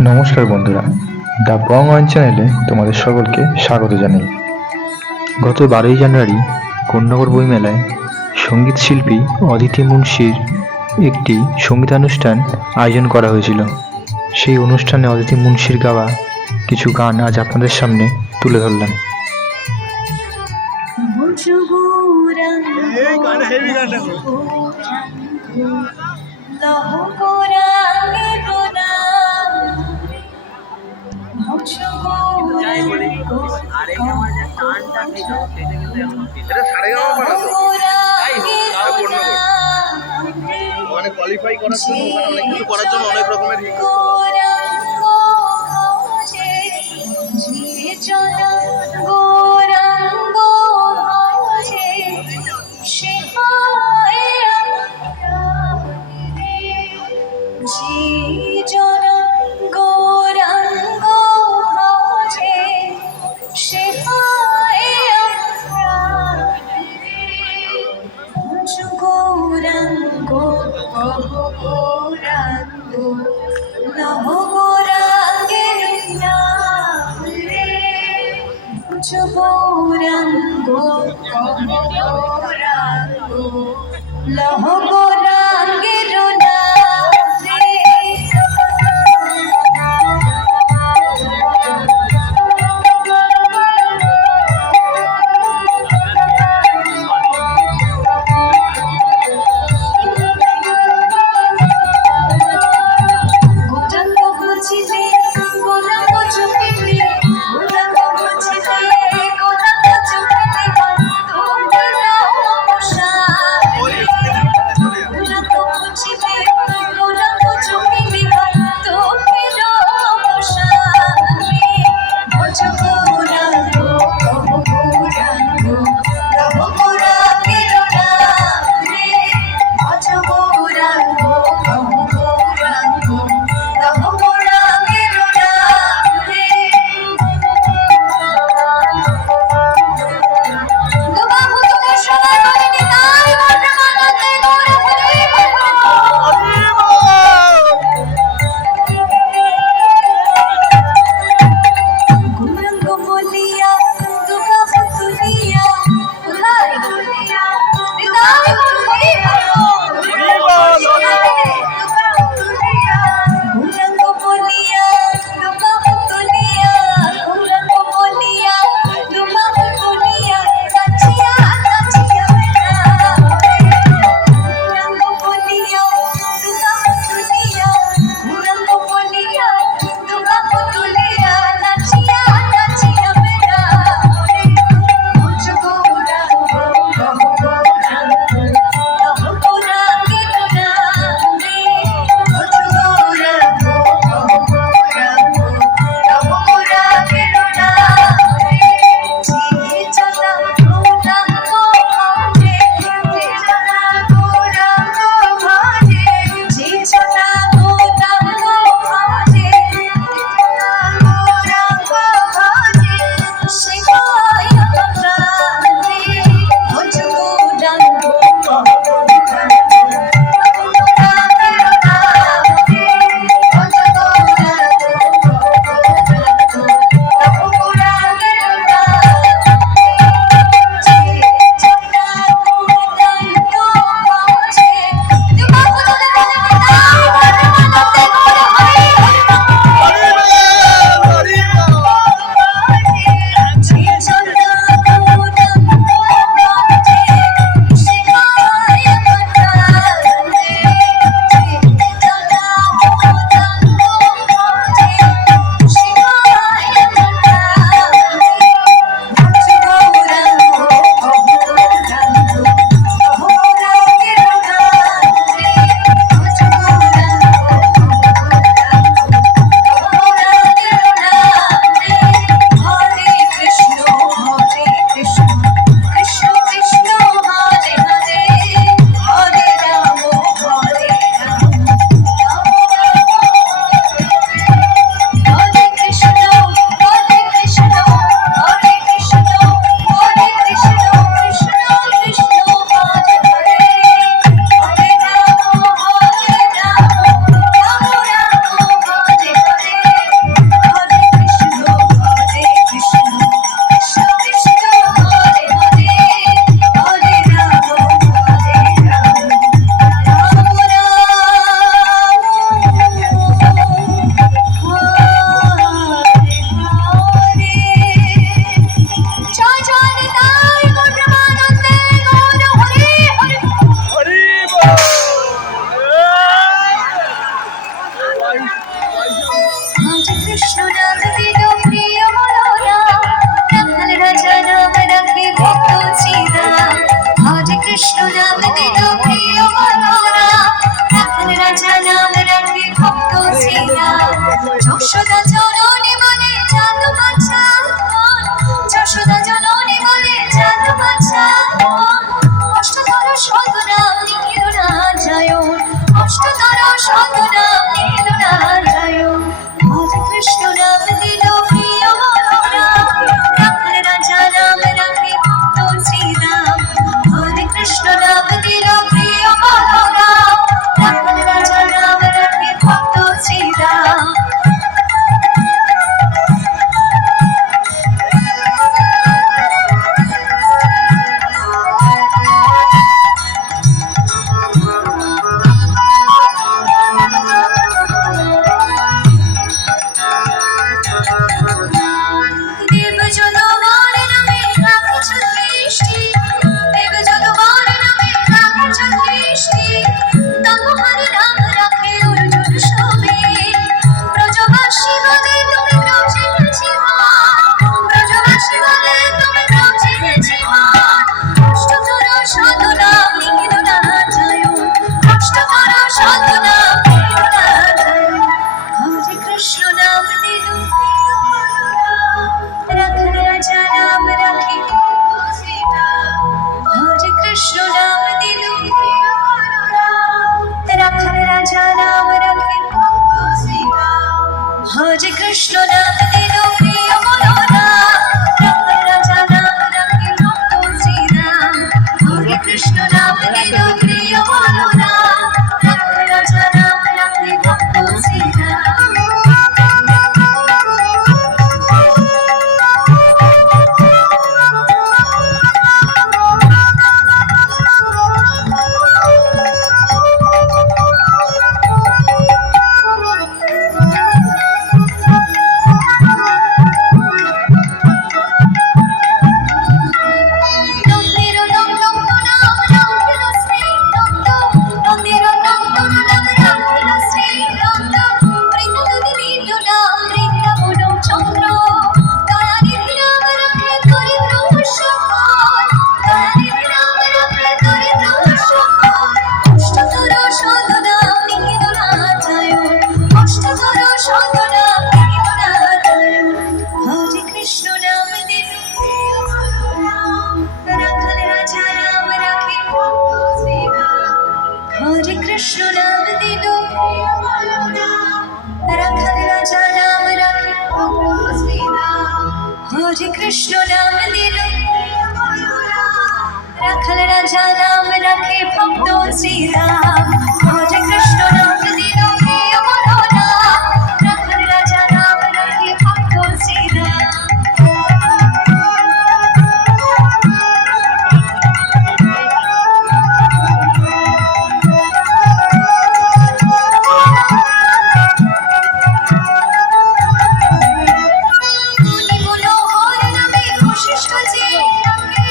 নমস্কার বন্ধুরা, the Bong one চ্যানেলে তোমাদের সকলকে স্বাগত জানাই। গত 12ই জানুয়ারি কোন্নগর বইমেলায় সঙ্গীত শিল্পী অদিতি মুন্সির একটি সঙ্গীতানুষ্ঠান আয়োজন করা হয়েছিল। সেই অনুষ্ঠানে অদিতি মুন্সির গাওয়া কিছু গান আজ আপনাদের সামনে তুলে ধরলাম। কোয়ালিফাই করার জন্য অনেক কিছু করার জন্য অনেক রকমের কৃষ্ণ নাম দিল প্রিয় মনোরা, রাখাল রাজা নাম রাখে ভক্ত শ্রীরাম। যশোদা জননী বলে জাদু বাছা, যশোদা জননী বলে জাদু বাছা, অষ্টতর শতনাম নিখিল নারায়ণ, অষ্টতর শতনাম নিখিল নারায়ণ। হরে কৃষ্ণ নাম দিল প্রিয় মনোরা, রাখাল রাজা নাম রাখে ভক্ত শ্রীরাম। হরে কৃষ্ণ নাম দিল প্রিয় মনোরা, রাখাল রাজা নাম রাখে ভক্ত শ্রীরাম। দেব যদুবর নামে রাখিছ দৃষ্টি, দেব যদুবর নামে রাখিছ দৃষ্টি, তমোহর নাম রাখে অর্জুন শোভে। ব্রজবাসী বলে তুমি ব্রজের জীবন, ব্রজবাসী বলে তুমি ব্রজের জীবন। অষ্টতর শতনাম নিখিল নারায়ণ, অষ্টতর শতনাম নিখিল নারায়ণ। হরে কৃষ্ণ নাম দিল প্রিয় মনোরা, রাখাল রাজা নাম রাখে ভক্ত শ্রীরাম। হরে কৃষ্ণ নাম দিল প্রিয় মনোরা, রাখাল রাজা নাম রাখে ভক্ত শ্রীরাম। হরে কৃষ্ণ নাম দিল প্রিয় মনোরা, রাখাল রাজা নাম রাখে ভক্ত শ্রীরাম। হরে কৃষ্ণ নাম দিল প্রিয় মনোরা, রাখাল রাজা নাম রাখে ভক্ত শ্রীরাম। নন্দের নন্দন নাম রাখিল শ্রীনন্দ, নন্দের নন্দন নাম রাখিল শ্রীনন্দ। বৃন্দাবনের নাম বৃন্দাবন চন্দ্র, দয়ানিধি নাম রাখে দরিদ্র সকল, দয়ানিধি নাম রাখে দরিদ্র সকল। অষ্টতর শতনাম নিখিল নারায়ণ, অষ্টতর শতনাম নিখিল নারায়ণ। হরে কৃষ্ণ নাম দিল প্রিয় মনোরা, রাখাল রাজা নাম রাখে ভক্ত শ্রীরাম। হরে কৃষ্ণ নাম দিল প্রিয় মনোরা, রাখাল রাজা নাম রাখে ভক্ত শ্রীরাম। হরে কৃষ্ণ নাম দিল প্রিয় মনোরা, রাখাল রাজা নাম রাখে ভক্ত শ্রীরাম। হরে কৃষ্ণ নাম দিল প্রিয় মনোরা, রাখাল রাজা নাম রাখে ভক্ত শ্রীরাম। মনি মনোহর নামে বশিষ্ঠ যে ডাকে,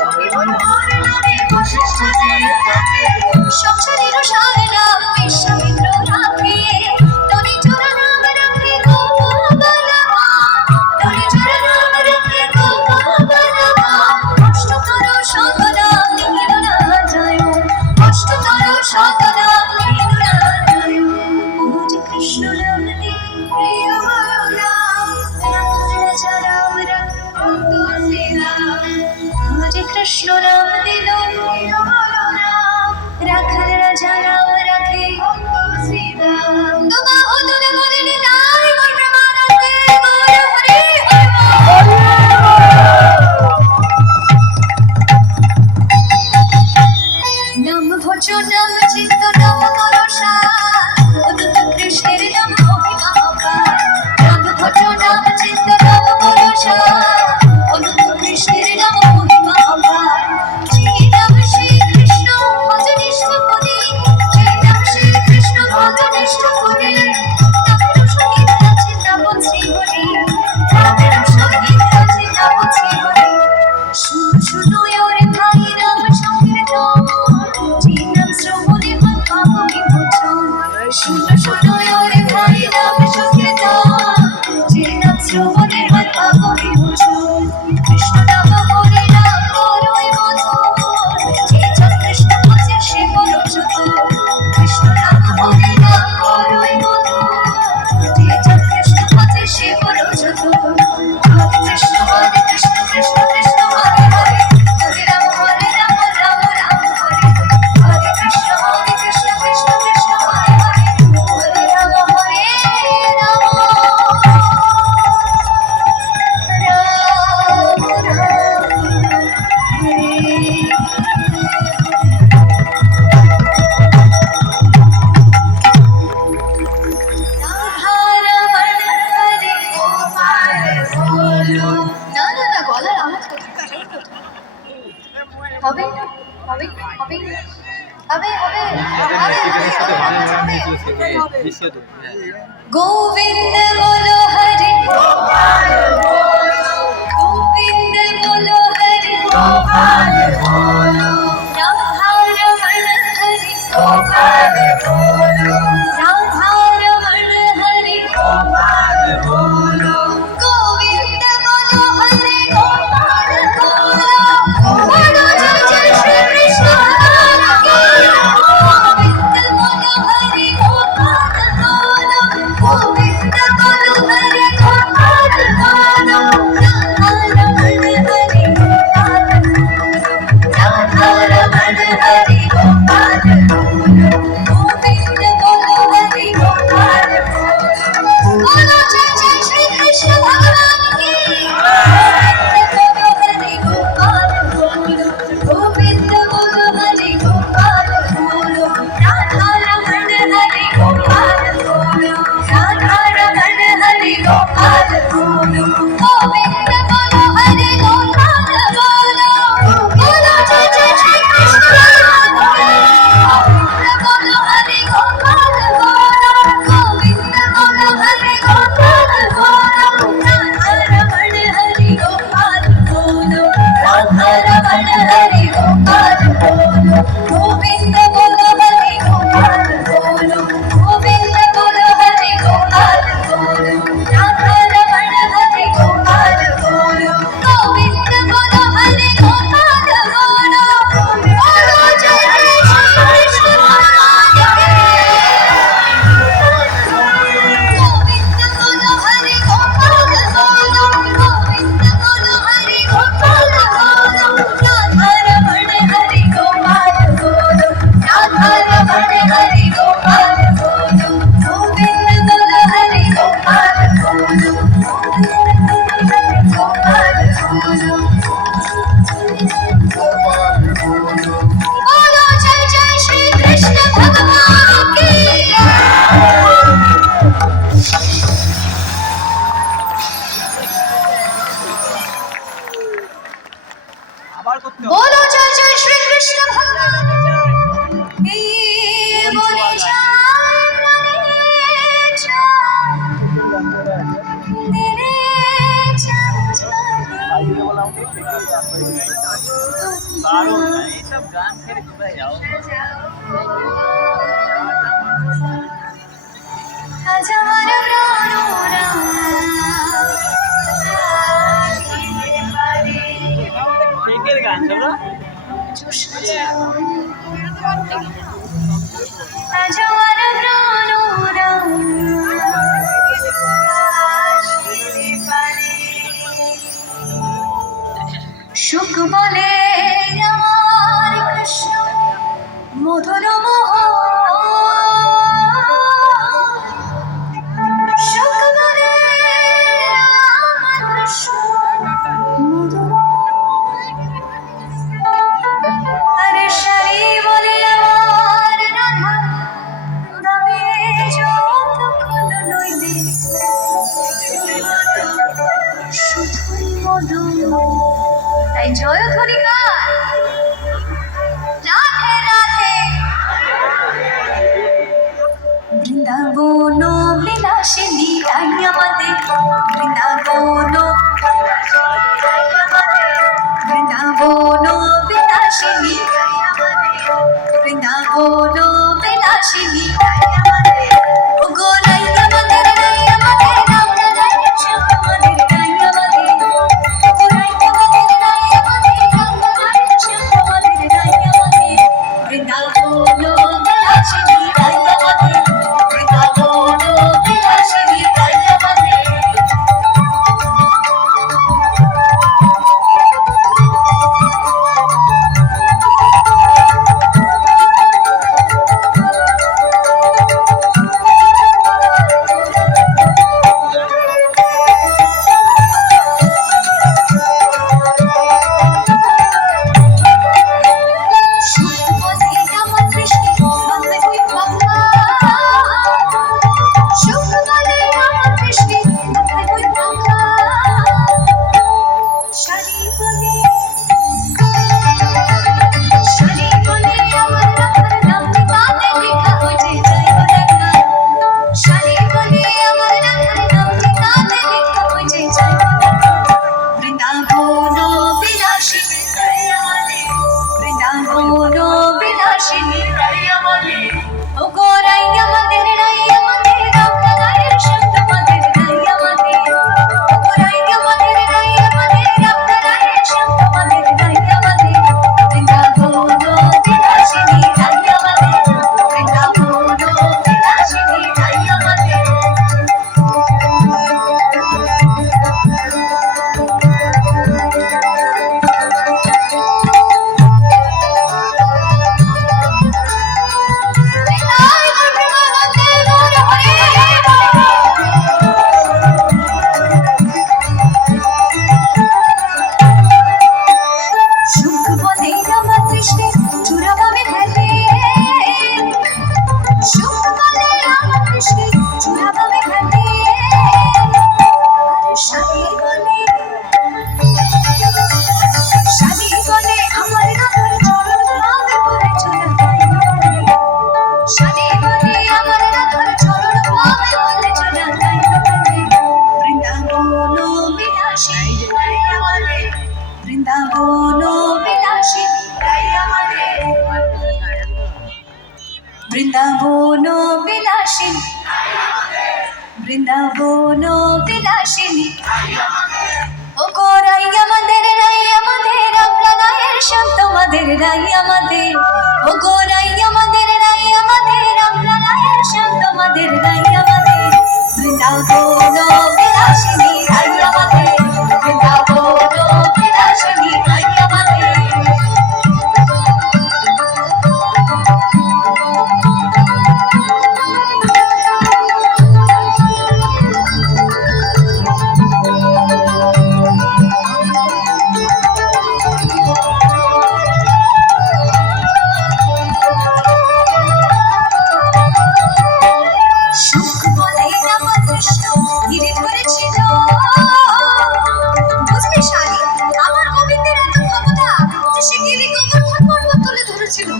মনি মনোহর নামে বশিষ্ঠ যে ডাকে। সংসারের সার নাম বিশ্বামিত্র রাখে, তনি চোরা নাম রাখে গোপবালকা, তনি চোরা নাম রাখে গোপবালকা। অষ্টতর শতনাম নিখিল নারায়ণ, অষ্টতর শতনাম নিখিল নারায়ণ। হরে কৃষ্ণ নাম দিল প্রিয় মনোরা, রাখাল রাজা নাম রাখে ভক্ত শ্রীরাম। হরে কৃষ্ণ নাম দিল প্রিয় মনোরা, রাখাল রাজা নাম রাখে ভক্ত শ্রীরাম। দুবাহু তুলে বলেন নাই গো প্রেমানন্দে, গৌর হরি হরি নাম ভজ নাম চিত্ত নাম করসা, অনন্ত কৃষ্ণের নাম মহিমা অপার। নাম ভজ নাম চিত্ত নাম করসা, অনন্ত কৃষ্ণের নাম মহিমা অপার। যে নাম শ্রী কৃষ্ণ ভজ নিষ্ঠ করে, যে নাম শ্রী কৃষ্ণ ভজ নিষ্ঠ করে, তাদের সহিত আছে নাম শ্রী হরি, তাদের সহিত আছে নাম শ্রী হরি। শুনো শুনো ওরে ভাই নাম সংকীর্তন, যে নাম শ্রবণে হয় পাপ বিমোচন। হবে হবে হবে হবে গোবিন্দ বলো হরি গোপাল বলো গোবিন্দ বলো হরি গোপাল বলো রাধা রমণ হরি গোপাল বলো রাধা রমণ হরি গোপাল বলো গোবিন্দ বলো হরি গোপাল বলো বলো জয় জয় শ্রী কৃষ্ণ গোবিন্দ বলো হরি গোপাল বলো গোবিন্দ বলো হরি গোপাল বলো রাধা রমণ হরি গোপাল রাধা রমণ হরি গোপাল গোবিন্দ বলো হরি গোপাল বলো জয় জয় শ্রী কৃষ্ণ ভগবান কি গোবিন্দ বলো হরি গোপাল গোবিন্দ বলো হরি গোপাল রাধা রমণ হরি গোপাল রাধা রমণ হরি গোপাল গোবিন্দ বলো হরি গোপাল বলো জয় জয় শ্রী কৃষ্ণ গোবিন্দ বলো হরি গোপাল গোবিন্দ বলো হরি গোপাল রাধা রমণ হরি গোপাল রাধা রমণ হরি গোপাল গোবিন্দ বলো হরি গোপাল গোবিন্দ বলো হরি গোপাল রাধা রমণ হরি গোপাল গোবিন্দ বলো হরি গোপাল বলো জয় জয় শ্রী কৃষ্ণ ভগবান গোবিন্দ বলো হরি গোপাল গোবিন্দ বলো হরি গোপাল রাধা রমণ হরি গোপাল রাধা রমণ হরি গোপাল গোবিন্দ বলো হরি গোপাল বলো জয় জয় শ্রী কৃষ্ণ ভগবান কি আবার করতে হবে। बोलो जय जय श्री कृष्ण भगवान ये बोले দারুণ না, এইসব গান ছেড়ে কোথায় যাও? আজ আমার প্রাণ শেখের গান শোনো। আজ আমার প্রাণ সুখ বলে আমার কৃষ্ণ মধুর মোহ সুখ বলে আমার কৃষ্ণ মধুর আরে শাড়ি বলে আমার রাধা দাবে যতক্ষণ নইলে শুধুই মধু তাই জয়ধ্বনি গান বৃন্দাবন বিলাসিনী বৃন্দাবন বিলাসিনী ও গো রাই আমাদের আমরা রায়ের শ্যাম তোমাদের রাই আমাদের ও গো রাই আমাদের আমরা রায়ের শ্যাম তোমাদের রাই আমাদের বৃন্দাবন বিলাসিনী রাই আমাদের বৃন্দাবন বিলাসিনী রাই আমাদের সুখ বলে রামা কৃষ্ণ গিরে ধরেছিল বুঝলি শালি আমার গোবিন্দের এত ক্ষমতা যে সে গিরি গোবর্ধন পর্বত তুলে ধরেছিল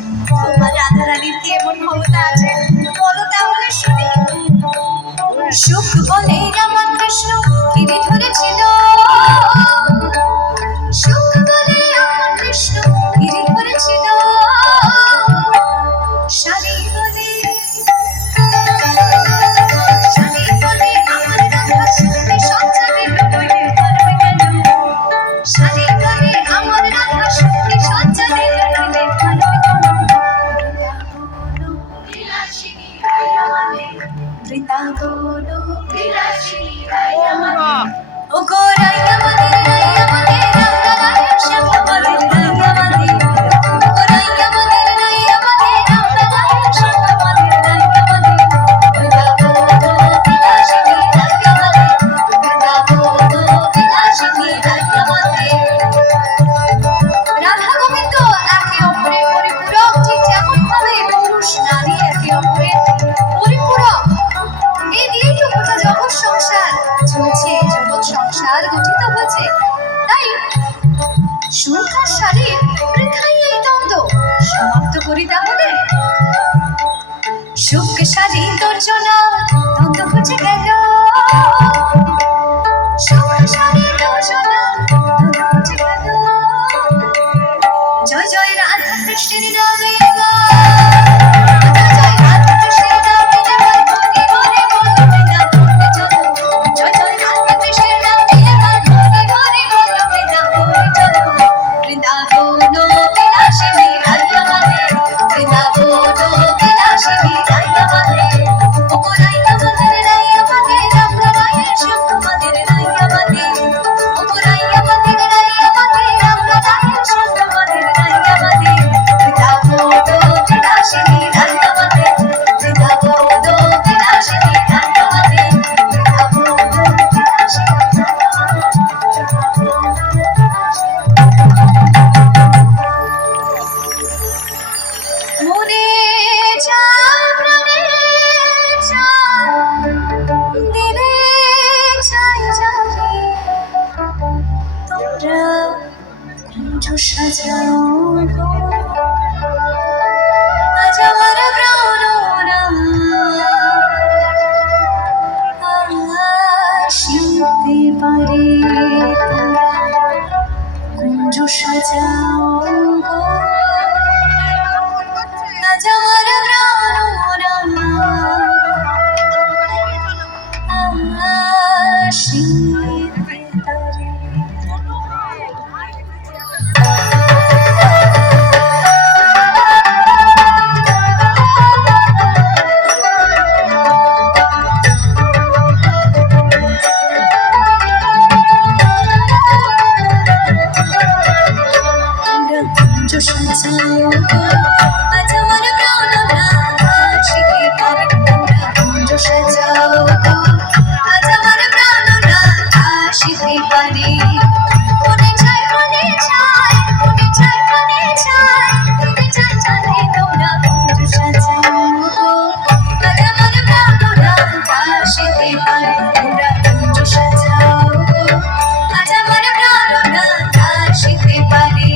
তোমার রাধারানীর কি এমন ক্ষমতা আছে বলো তাহলে শুনি সুখ বলে রামা কৃষ্ণ গিরে ধরেছিল সুখ বলে রামা কৃষ্ণ গিরে ধরেছিল শালি বলে ও গো রাই আমাদের আমরা রায়ের শ্যাম তোমাদের রাই আমাদের ও গো রাই আমাদের আমরা রায়ের শ্যাম তোমাদের রাই আমাদের বৃন্দাবন বিলাসিনী রাই আমাদের বৃন্দাবন বিলাসিনী রাই আমাদের রাধা গোবিন্দ একে অপরের পরিপূরক ঠিক যেমন ভাবে পুরুষ নারী একে অপরের পরিপূরক এই দিয়েই তো গোটা জগৎ সংসার চলছে জগৎ সংসার গঠিত হয়েছে তাই সুখ আর শারীর বৃথাই এই দ্বন্দ্ব সমাপ্ত করি তাহলে সুখ শারী দর্জনা দ্বন্দ্ব ঘুচে গেল সুখ শারী দর্জনা দ্বন্দ্ব ঘুচে গেল জয় জয় রাধা কৃষ্ণের নামে জয় রাধা কৃষ্ণের নামে হরে হরে বলো বৃন্দাবনে চলো জয় জয় রাধা কৃষ্ণের নামে হরে হরে বলো বৃন্দাবনে চলো বৃন্দাবন বিলাসিনী রাই আমাদের বৃন্দাবন বিলাসিনী রাই আমাদের ও গো রাই আমাদের আমরা রায়ের শ্যাম তোমাদের রাই আমাদের ও গো রাই আমাদের আমরা রায়ের শ্যাম তোমাদের রাই আমাদের বৃন্দাবন বিলাসিনী রাই আমাদের বৃন্দাবন বিলাসিনী রাই আমাদের বৃন্দাবন বিলাসিনী মনে চায় প্রাণে চায় দিলে চাই যাবে তোমরা কুঞ্জ সাজাও গো আজ আমার প্রাণরা আসিতে পারে তোমরা কুঞ্জ সাজাও গো আজ আমার প্রাণরা আসিতে পারে তোমরা কুঞ্জ সাজাও গো আজ আমার প্রাণরা আসিতে পারে তোমরা কুঞ্জ সাজাও গো আজ আমার প্রাণরা আসিতে পারে মনে চায় মনে চায় মনে চায় মনে চায় মনে চায় জানে তোমরা কুঞ্জ সাজাও গো আজ আমার প্রাণরা আসিতে পারে তোমরা কুঞ্জ সাজাও গো আজ আমার প্রাণরা আসিতে পারে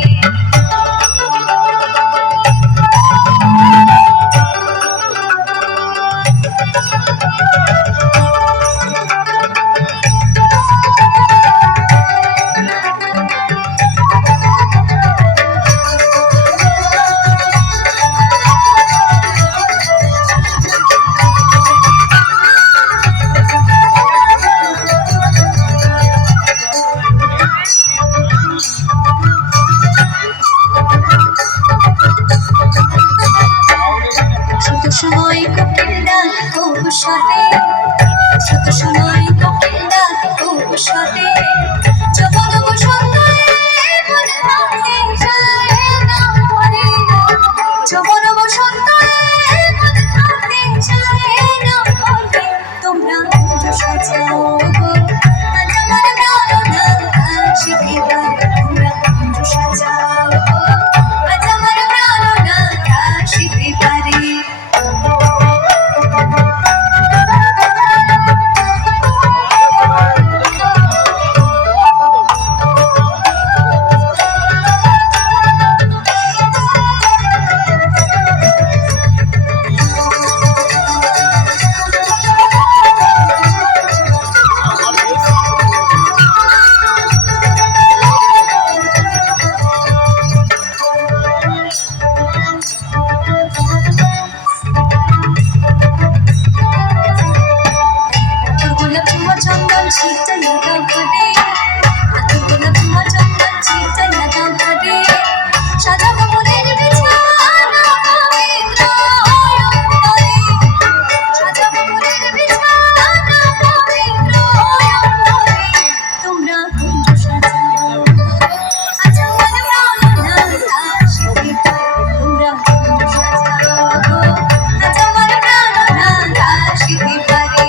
সময় কোকিল ডাকে তবু সাথে শত সময় কোকিল ডাকে তবু সাথে যখন বসন্তে মন থাকতে চায় না মরে যখন বসন্তে মন থাকতে চায় না মরে তোমরা সাজাও গো আজ আমার প্রাণনা শিখে তোমরা সাজাও গো আজ আমার প্রাণনা শিখতে পারে গোলাপ চুমা চন্দন ছিটাইয়া দাও ঘাটে গোলাপ চুমা চন্দন ছিটাইয়া দাও ঘাটে সাদা কমলের বিছানা পবিত্র অন্তরে সাদা কমলের বিছানা পবিত্র অন্তরে তোমরা কুঞ্জ সাজাও আজ আমার প্রাণনা শিখে তোমরা কুঞ্জ সাজাও আজ আমার প্রাণনা শিখে পারে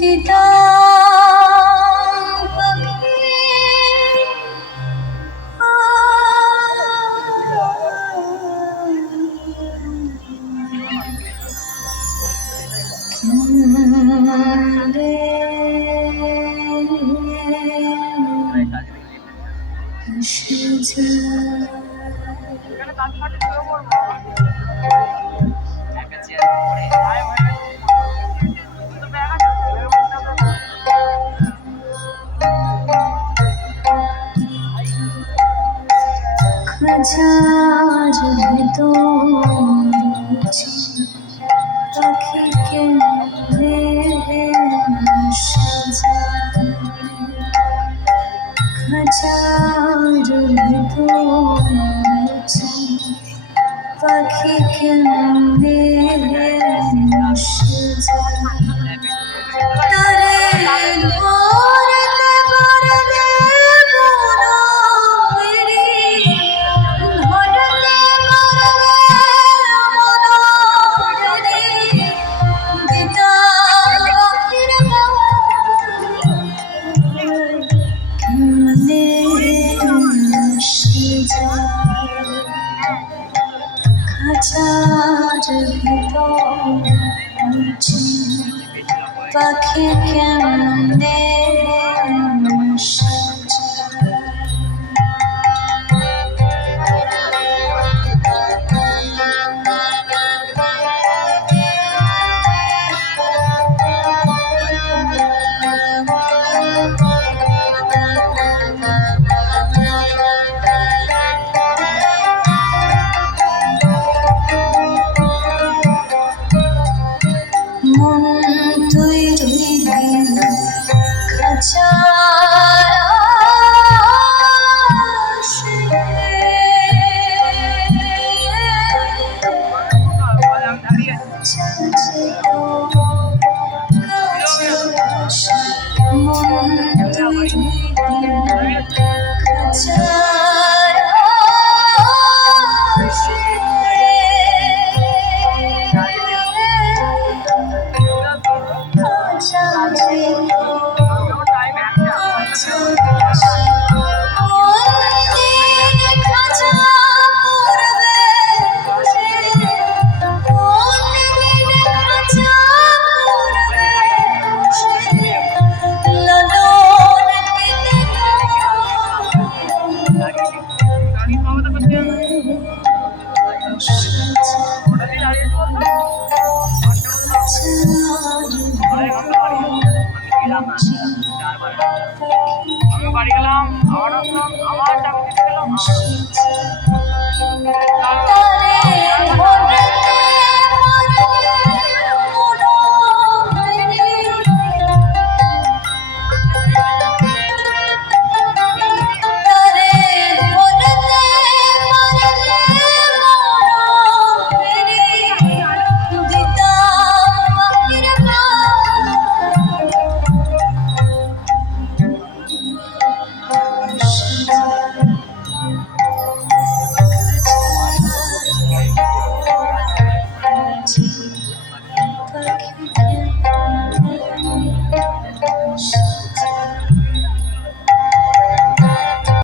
দিদা পাখি খাঁচার ভেতর পাখিকে সাজায় খাঁচার ভেতর পাখিকে সাজায় তারে ভরতে ভরতে মনোহরি ভরতে ভরতে মনোহরি দিদা পাখির কেমনে সাজায় খাঁচার ভিতর পাখি কেমনে মন তুই রইলি খাঁচার মন তুই রইলি খাঁচার আমি বাড়ি গেলাম, আবার আসলাম, আবার চাকরি গেলাম। তারে